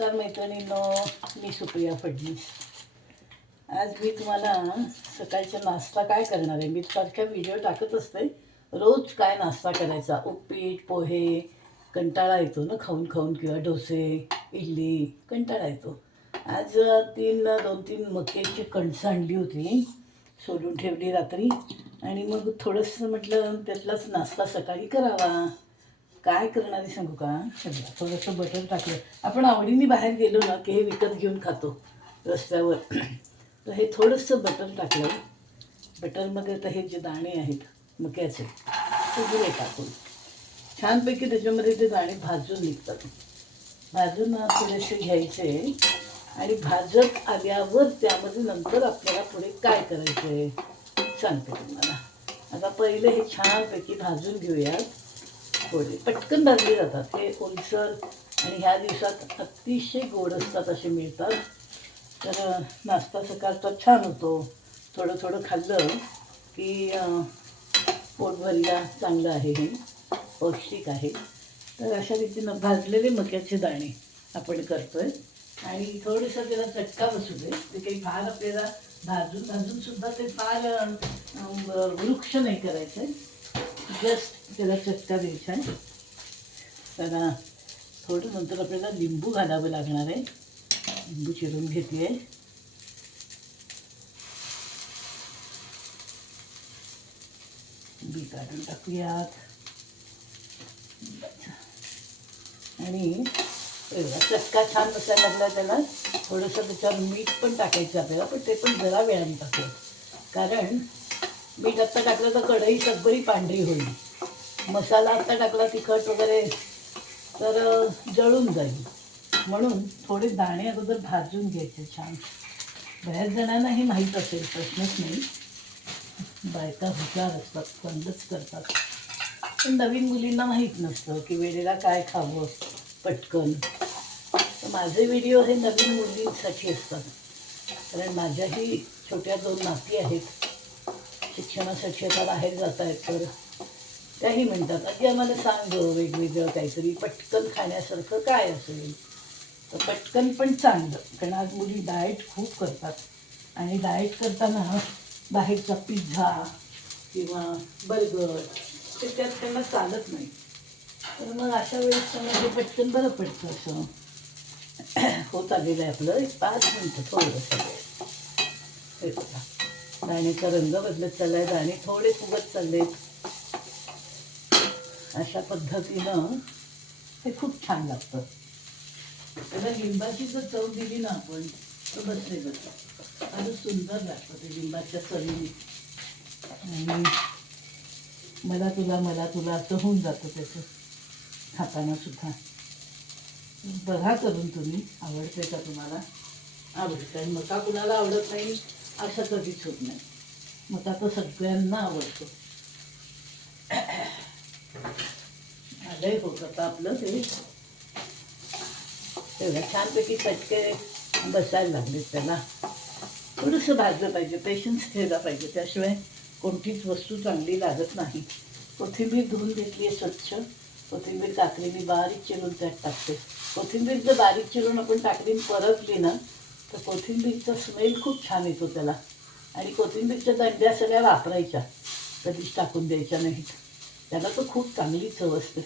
तर मैत्रिणींनो मी सुप्रिया फडणीस आज मी तुम्हाला सकाळचा नाश्ता काय करणार आहे? मी सारख्या व्हिडिओ टाकत असते. रोज काय नाश्ता करायचा? उपीट पोहे कंटाळा येतो ना खाऊन खाऊन किंवा डोसे इडली कंटाळा येतो. आज तीन दोन तीन मक्याची कणसं आणली होती. सोडून ठेवली रात्री. आणि मग थोडंसं म्हटलं त्यातलाच नाश्ता सकाळी करावा. काय करणार आहे सांगू का? हे थोडंसं बटर टाकलं. आपण आवडीने बाहेर गेलो ना की हे विकत घेऊन खातो रस्त्यावर. तर हे थोडंसं बटर टाकलं. बटरमध्ये तर आता हे जे दाणे आहेत मक्याचे ते दिले टाकून. छानपैकी त्याच्यामध्ये ते दाणे भाजून निघतात. भाजून थोडेसे घ्यायचे आणि भाजत आल्यावर त्यामध्ये नंतर आपल्याला पुढे काय करायचं आहे सांगते तुम्हाला. आता पहिले हे छानपैकी भाजून घेऊयात. थोडे पटकन भाजले जातात. हे ओलसर आणि ह्या दिवसात अतिशय गोड असतात असे मिळतात. तर नाश्ता सकाळचा छान होतो. थोडं थोडं खाल्लं की पोट भरल्या चांगलं आहे हे. पौष्टिक आहे. तर अशा रीतीनं भाजलेले मक्याचे दाणे आपण करतोय. आणि थोडंसं त्याला चटका बसू दे. ते काही फार आपल्याला भाजून भाजून सुद्धा ते फार वृक्ष नाही करायचं आहे जस्ट त्याला चटका द्यायचा आहे. थोडं नंतर आपल्याला लिंबू घालावं लागणार आहे. लिंबू चिरून घेते बी काढून टाकूयात. आणि चटका छान बसायला लागला त्याला. थोडंसं त्याच्यावर मीठ पण टाकायचं आपल्याला पण ते पण जरा वेळाने टाकूया कारण मीठ आत्ता टाकलं तर कढई सगळी पांढरी होईल. मसाला आत्ता टाकला तिखट वगैरे तर जळून जाईल. म्हणून थोडे दाणे अगोदर भाजून घ्यायचे छान. बऱ्याच जणांना हे माहीत असेल प्रश्नच नाही. बायका हुशार असतात बंदच करतात. पण नवीन मुलींना माहीत नसतं की वेळेला काय खावं पटकन. तर माझे व्हिडिओ हे नवीन मुलींसाठी असतात. कारण माझ्याही छोट्या दोन नाती आहेत. शिक्षणासाठी आता बाहेर जात आहेत तर. त्याही म्हणतात आधी आम्हाला सांग वेगवेगळं काहीतरी. पटकन खाण्यासारखं काय असेल? तर पटकन पण चांगलं कारण आज मुली डाएट खूप करतात. आणि डाएट करताना बाहेरचा पिझ्झा किंवा बर्गर ते त्यात त्यांना चालत नाही. तर मग अशा वेळेस त्यांना हे पटकन बरं पडतं असं. होत आलेलं आहे आपलं. एक पाच मिनटं थोडंसं वेळ. हे बघा. दाण्याचा रंग बदलत चाललाय दाणे थोडे फुगत चाललेत. अशा पद्धतीनं ते खूप छान लागतं. त्याला लिंबाची जर चव दिली ना आपण तर बसले बस. अजून सुंदर लागतं ते लिंबाच्या चवीने. आणि मला तुला मला तुला असं होऊन जातं त्याचं. खाताना सुद्धा. बघा करून तुम्ही आवडते का तुम्हाला? आवडतं आणि मका कुणाला आवडत नाही? असं कधीच होत नाही. मग आता सगळ्यांना आवडतो. आलंय होत आता आपलं ते. तेवढ्या छानपैकी चटके बसायला लागले त्याला. थोडंसं भाजलं पाहिजे पेशन्स ठेवला पाहिजे. त्याशिवाय कोणतीच वस्तू चांगली लागत नाही. कोथिंबीर धुवून घेतली आहे स्वच्छ. कोथिंबीर काकडी मी बारीक चिरून त्यात टाकते. कोथिंबीर जर बारीक चिरून आपण टाकली परतली ना तर कोथिंबीरचा स्मेल खूप छान येतो त्याला. आणि कोथिंबीरच्या दंड्या सगळ्या वापरायच्या. कधीच टाकून द्यायच्या नाहीत. त्याला तर खूप चांगली चव असते.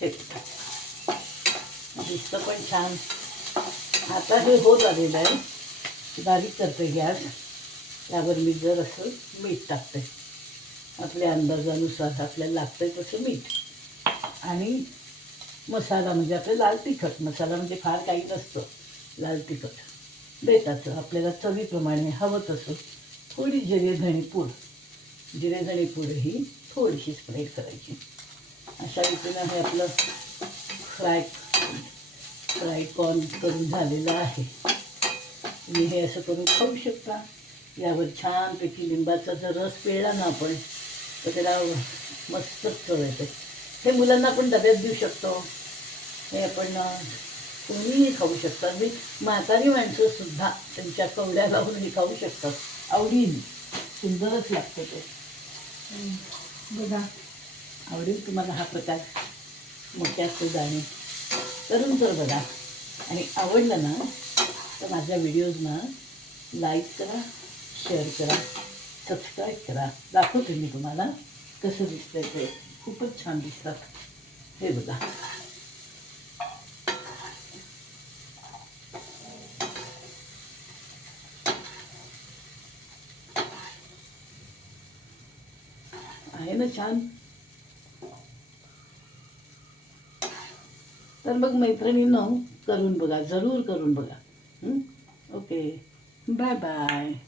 हे दिसतं पण छान. आता हे होत आलेलं आहे. बारीक करते गॅस. त्यावर मी जर असं मीठ टाकते. आपल्या अंदाजानुसार आपल्याला लागतंय तसं मीठ. आणि मसाला म्हणजे आपलं लाल तिखट. मसाला म्हणजे फार काही नसतं. लाल तिखट. बेताचं. आपल्याला चवीप्रमाणे हवं तसं थोडी जिरे धणी जिरे ही थोडीशी स्प्रेड करायची. अशा रीतीनं हे आपलं फ्राय फ्राय कॉर्न करून झालेलं आहे. तुम्ही हे असं करून खाऊ शकता. यावर छानपैकी लिंबाचा जर रस पिळला ना आपण तर त्याला मस्तच चव येते. हे मुलांना आपण डब्यात देऊ शकतो. हे आपण कोणीही खाऊ शकतात म्हणजे म्हातारी माणसंसुद्धा त्यांच्या कवड्या लावून हे खाऊ शकतात. आवडीन. सुंदरच लागतं ते. बघा. आवडेल तुम्हाला हा प्रकार. मोठ्या सुदाने. करून तर बघा. आणि आवडलं ना तर माझ्या व्हिडिओजना लाईक करा शेअर करा सबस्क्राईब करा. दाखवते मी तुम्हाला कसं दिसतंय ते. खूपच छान दिसतात. हे बघा. ना छान. तर मग मैत्रिणीनं करून बघा जरूर करून बघा. ओके. Bye bye.